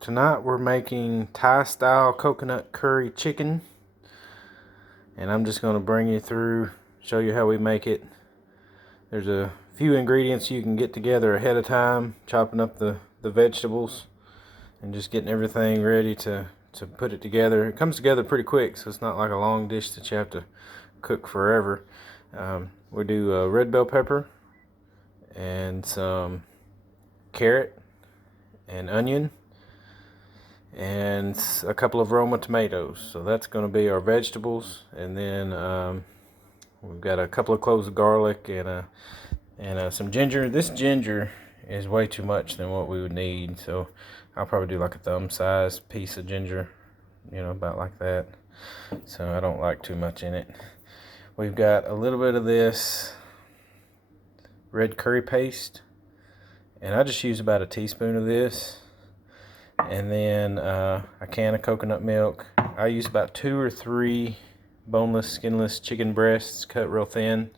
Tonight we're making Thai style coconut curry chicken, and I'm just going to bring you through, show you how we make it. There's a few ingredients you can get together ahead of time, chopping up the vegetables and just getting everything ready to put it together. It comes together pretty quick, so it's not like a long dish that you have to cook forever. We do red bell pepper and some carrot and onion and a couple of Roma tomatoes. So that's going to be our vegetables, and then we've got a couple of cloves of garlic and some ginger. This ginger is way too much than what we would need, so I'll probably do like a thumb-sized piece of ginger, about like that. So I don't like too much in it. We've got a little bit of this red curry paste, and I just use about a teaspoon of this. And then a can of coconut milk. I use about 2 or 3 boneless, skinless chicken breasts cut real thin.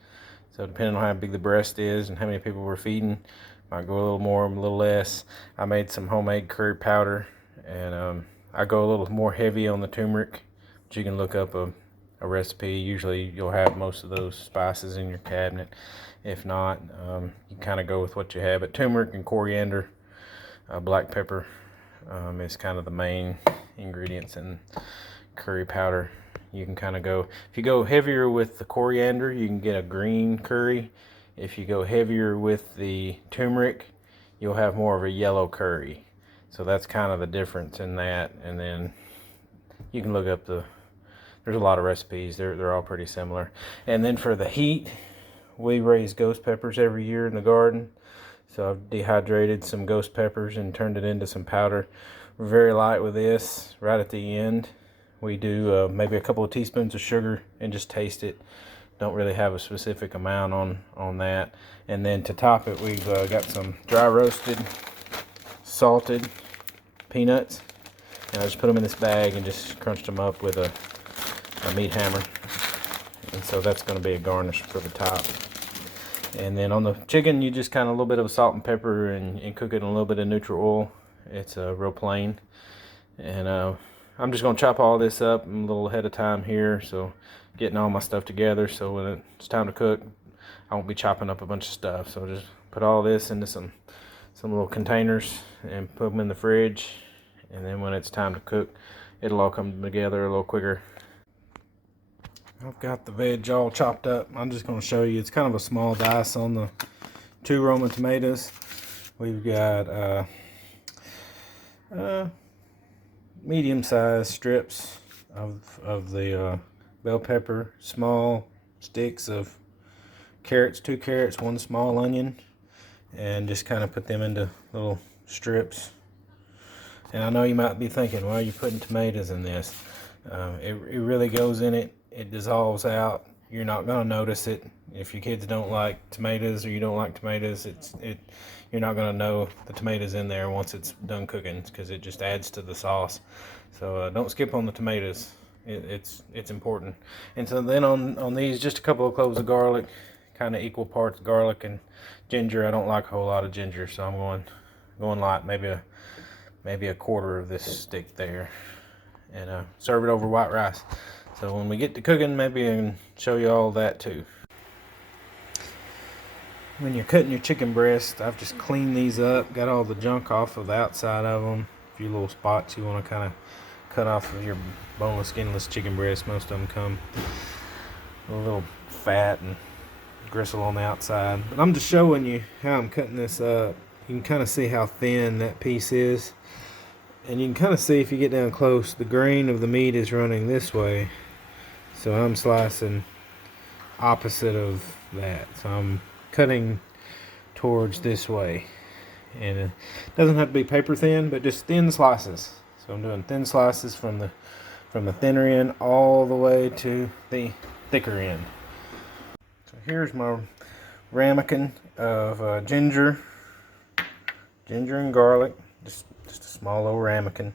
So depending on how big the breast is and how many people we're feeding, might go a little more, a little less. I made some homemade curry powder, and I go a little more heavy on the turmeric. But you can look up a recipe. Usually you'll have most of those spices in your cabinet. If not, you kind of go with what you have. But turmeric and coriander, black pepper, is kind of the main ingredients in curry powder. You can kind of go, if you go heavier with the coriander, you can get a green curry. If you go heavier with the turmeric, you'll have more of a yellow curry. So that's kind of the difference in that. And then you can look up there's a lot of recipes. They're all pretty similar. And then for the heat, we raise ghost peppers every year in the garden. So I've dehydrated some ghost peppers and turned it into some powder. We're very light with this. Right at the end, we do maybe a couple of teaspoons of sugar and just taste it. Don't really have a specific amount on that. And then to top it, we've got some dry roasted, salted peanuts. And I just put them in this bag and just crunched them up with a meat hammer. And so that's going to be a garnish for the top. And then on the chicken, you just kind of a little bit of salt and pepper and cook it in a little bit of neutral oil. It's real plain. And I'm just going to chop all this up a little ahead of time here. So getting all my stuff together. So when it's time to cook, I won't be chopping up a bunch of stuff. So just put all this into some little containers and put them in the fridge. And then when it's time to cook, it'll all come together a little quicker. I've got the veg all chopped up. I'm just going to show you. It's kind of a small dice on the 2 Roma tomatoes. We've got medium-sized strips of the bell pepper, small sticks of carrots, 2 carrots, 1 small onion, and just kind of put them into little strips. And I know you might be thinking, why are you putting tomatoes in this? It really goes in it. It dissolves out. You're not going to notice it. If your kids don't like tomatoes or you don't like tomatoes, you're not going to know the tomatoes in there once it's done cooking, because it just adds to the sauce. So don't skip on the tomatoes. It's important. And so then on these, just a couple of cloves of garlic, kind of equal parts garlic and ginger. I don't like a whole lot of ginger, so I'm going light, maybe a quarter of this stick there, and serve it over white rice. So when we get to cooking, maybe I can show you all that too. When you're cutting your chicken breast, I've just cleaned these up, got all the junk off of the outside of them. A few little spots you want to kind of cut off of your boneless, skinless chicken breast. Most of them come with a little fat and gristle on the outside. But I'm just showing you how I'm cutting this up. You can kind of see how thin that piece is. And you can kind of see, if you get down close, the grain of the meat is running this way. So I'm slicing opposite of that. So I'm cutting towards this way. And it doesn't have to be paper thin, but just thin slices. So I'm doing thin slices from the thinner end all the way to the thicker end. So here's my ramekin of ginger and garlic. Just a small little ramekin.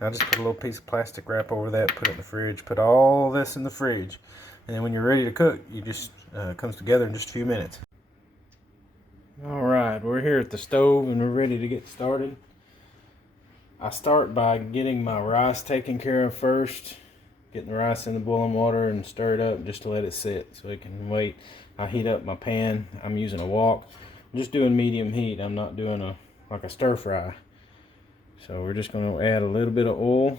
I'll just put a little piece of plastic wrap over that, put it in the fridge, put all this in the fridge. And then when you're ready to cook, you just comes together in just a few minutes. Alright, we're here at the stove and we're ready to get started. I start by getting my rice taken care of first. Getting the rice in the boiling water and stir it up just to let it sit so it can wait. I heat up my pan. I'm using a wok. I'm just doing medium heat. I'm not doing like a stir fry. So we're just going to add a little bit of oil.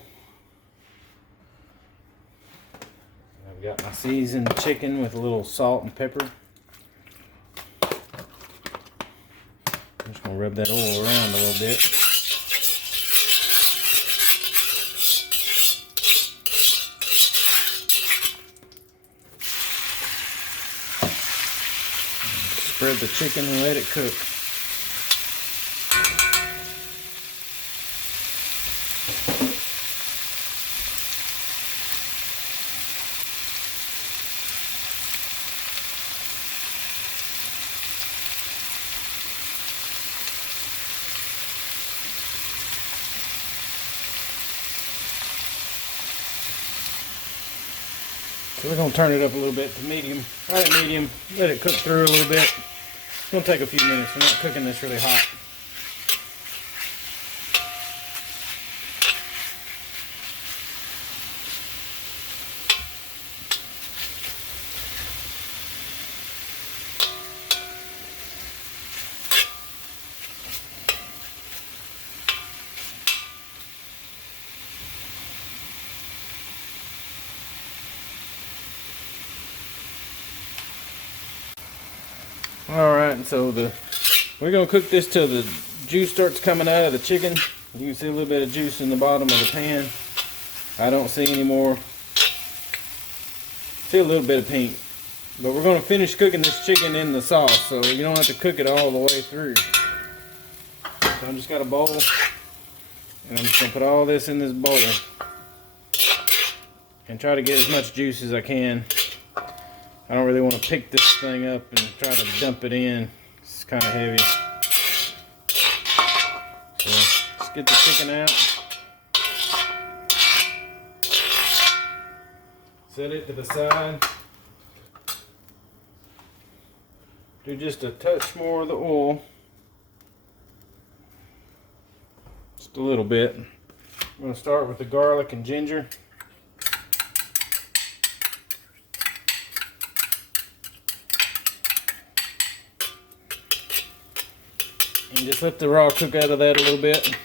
I've got my seasoned chicken with a little salt and pepper. I'm just going to rub that oil around a little bit. Spread the chicken and let it cook. So we're going to turn it up a little bit to medium, right at medium, let it cook through a little bit. It's going to take a few minutes. We're not cooking this really hot. Alright, so we're going to cook this till the juice starts coming out of the chicken. You can see a little bit of juice in the bottom of the pan. I don't see any more. See a little bit of pink. But we're going to finish cooking this chicken in the sauce, so you don't have to cook it all the way through. So I'm just got a bowl, and I'm just going to put all this in this bowl. And try to get as much juice as I can. I don't really want to pick this thing up and try to dump it in. It's kind of heavy. So let's get the chicken out. Set it to the side. Do just a touch more of the oil. Just a little bit. I'm going to start with the garlic and ginger. And just let the raw cook out of that a little bit.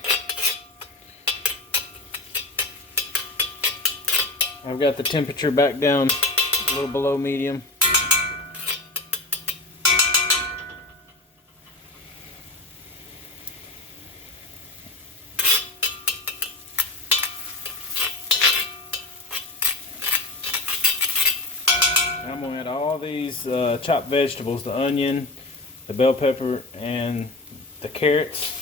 I've got the temperature back down a little below medium. Now I'm going to add all these chopped vegetables, the onion, the bell pepper, and the carrots.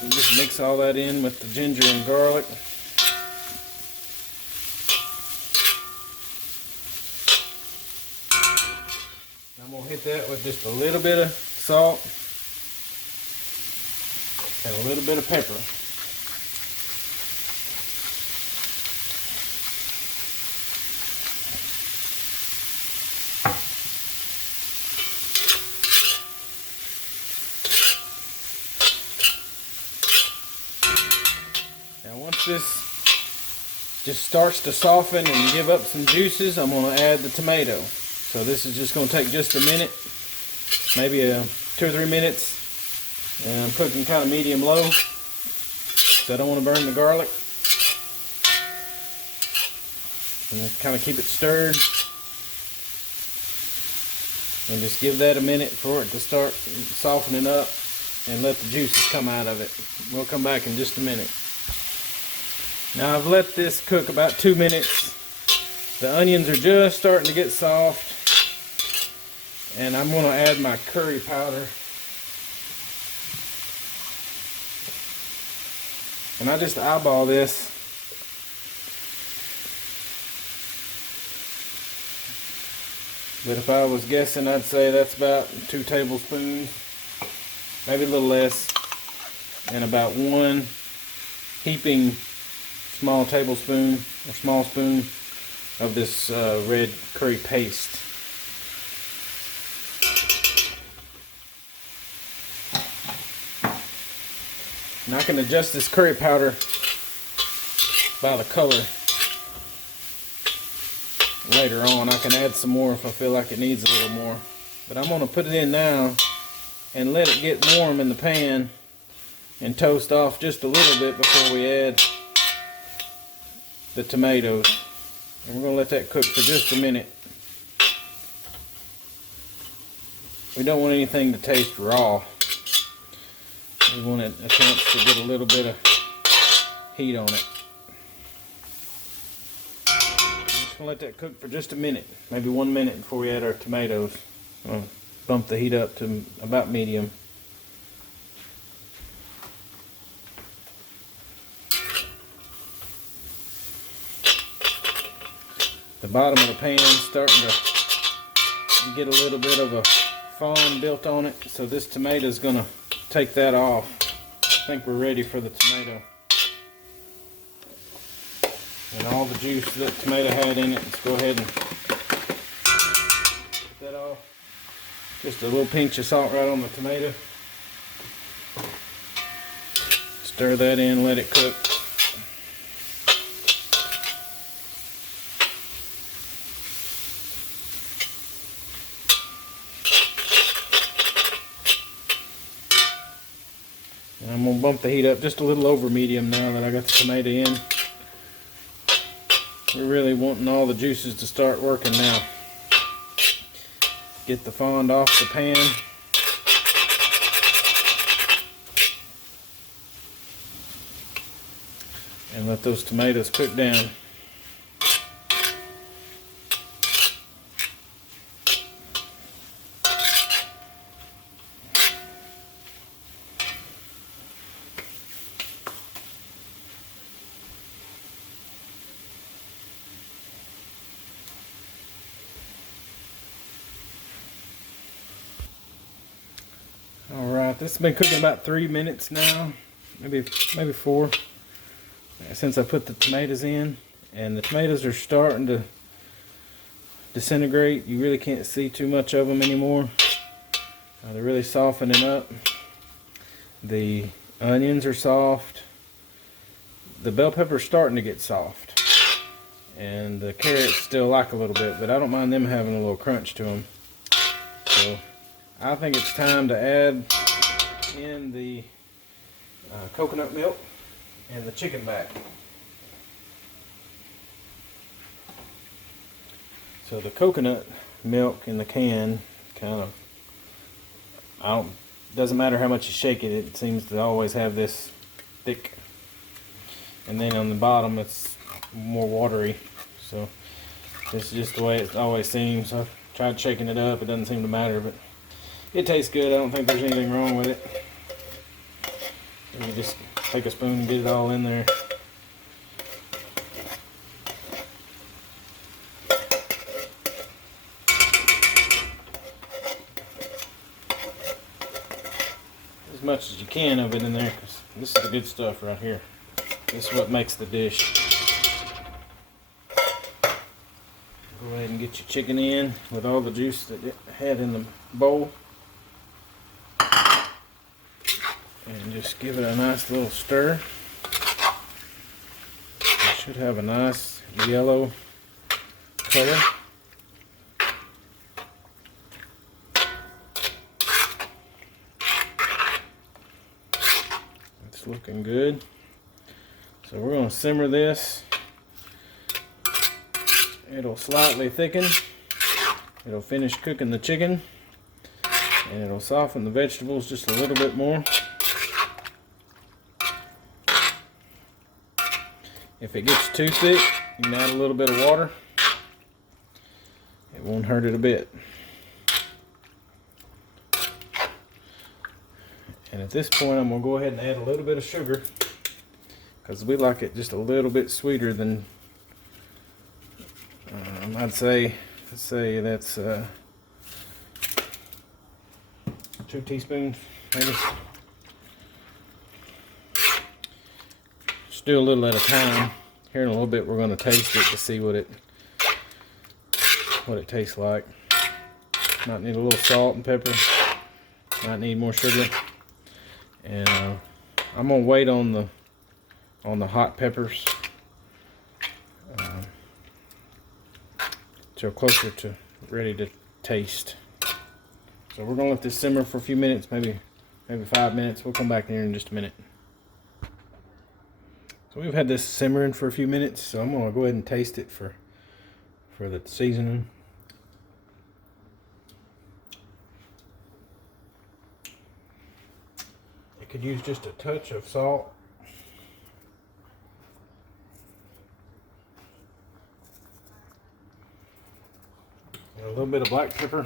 And just mix all that in with the ginger and garlic. I'm going to hit that with just a little bit of salt and a little bit of pepper. Once this just starts to soften and give up some juices, I'm going to add the tomato. So this is just going to take just a minute, maybe 2 or 3 minutes. And I'm cooking kind of medium low, so I don't want to burn the garlic. And just kind of keep it stirred. And just give that a minute for it to start softening up and let the juices come out of it. We'll come back in just a minute. Now I've let this cook about 2 minutes. The onions are just starting to get soft. And I'm going to add my curry powder. And I just eyeball this. But if I was guessing, I'd say that's about 2 tablespoons. Maybe a little less. And about 1 heaping small tablespoon or small spoon of this red curry paste. And I can adjust this curry powder by the color later on. I can add some more if I feel like it needs a little more. But I'm going to put it in now and let it get warm in the pan and toast off just a little bit before we add the tomatoes. And we're going to let that cook for just a minute. We don't want anything to taste raw. We want a chance to get a little bit of heat on it. I'm just going to let that cook for just a minute, maybe 1 minute before we add our tomatoes. I'll bump the heat up to about medium. The bottom of the pan is starting to get a little bit of a foam built on it, so this tomato is going to take that off. I think we're ready for the tomato. And all the juice that tomato had in it, let's go ahead and get that off. Just a little pinch of salt right on the tomato. Stir that in, let it cook. And I'm going to bump the heat up just a little over medium now that I got the tomato in. We're really wanting all the juices to start working now. Get the fond off the pan. And let those tomatoes cook down. Alright, this has been cooking about 3 minutes now, maybe 4, since I put the tomatoes in, and the tomatoes are starting to disintegrate. You really can't see too much of them anymore. They're really softening up. The onions are soft. The bell pepper's starting to get soft, and the carrots still like a little bit, but I don't mind them having a little crunch to them. So I think it's time to add in the coconut milk and the chicken back. So the coconut milk in the can doesn't matter how much you shake it, it seems to always have this thick, and then on the bottom it's more watery. So this is just the way it always seems. I've tried shaking it up, it doesn't seem to matter, but it tastes good. I don't think there's anything wrong with it. You just take a spoon and get it all in there. As much as you can of it in there, because this is the good stuff right here. This is what makes the dish. Go ahead and get your chicken in with all the juice that it had in the bowl. And just give it a nice little stir. It should have a nice yellow color. It's looking good. So we're going to simmer this. It'll slightly thicken. It'll finish cooking the chicken. And it'll soften the vegetables just a little bit more. If it gets too thick, you can add a little bit of water. It won't hurt it a bit. And at this point, I'm going to go ahead and add a little bit of sugar, because we like it just a little bit sweeter than, I'd say, let's say that's 2 teaspoons, maybe. Just do a little at a time. Here in a little bit, we're going to taste it to see what it tastes like. Might need a little salt and pepper. Might need more sugar. And I'm gonna wait on the hot peppers till closer to ready to taste. So we're gonna let this simmer for a few minutes, maybe 5 minutes. We'll come back here in just a minute. So we've had this simmering for a few minutes, so I'm gonna go ahead and taste it for the seasoning. It could use just a touch of salt. And a little bit of black pepper.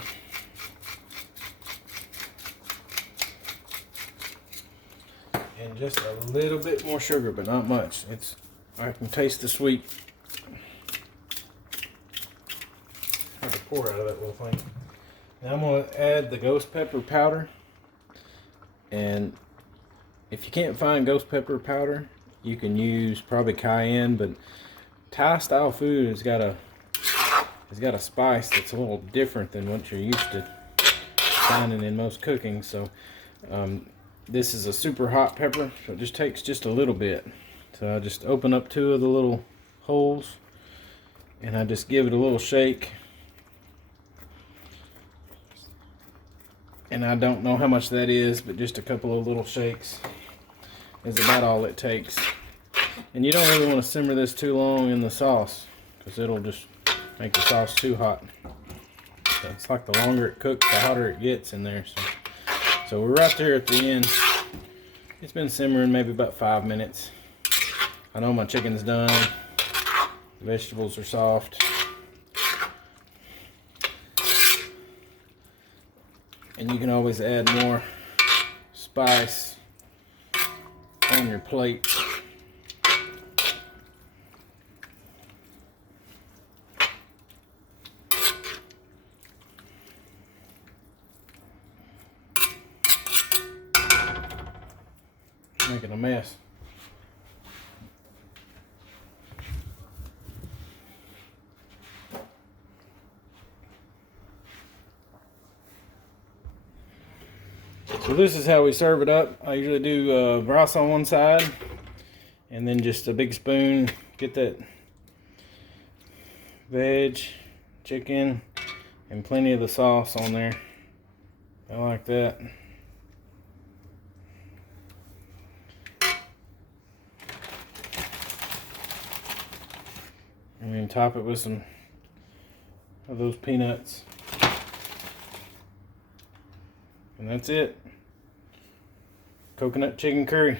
And just a little bit more sugar, but not much. I can taste the sweet. Hard to pour out of that little thing. Now I'm going to add the ghost pepper powder. And if you can't find ghost pepper powder, you can use probably cayenne, but Thai style food has got a spice that's a little different than what you're used to finding in most cooking. So this is a super hot pepper, so it just takes just a little bit. So I just open up 2 of the little holes and I just give it a little shake. And I don't know how much that is, but just a couple of little shakes is about all it takes. And you don't really want to simmer this too long in the sauce, because it'll just make the sauce too hot. So it's like the longer it cooks, the hotter it gets in there. So we're right there at the end. It's been simmering maybe about 5 minutes. I know my chicken's done. The vegetables are soft. And you can always add more spice on your plate. Making a mess. So this is how we serve it up. I usually do rice on one side and then just a big spoon. Get that veg, chicken, and plenty of the sauce on there. I like that. And then top it with some of those peanuts. And that's it. Coconut chicken curry.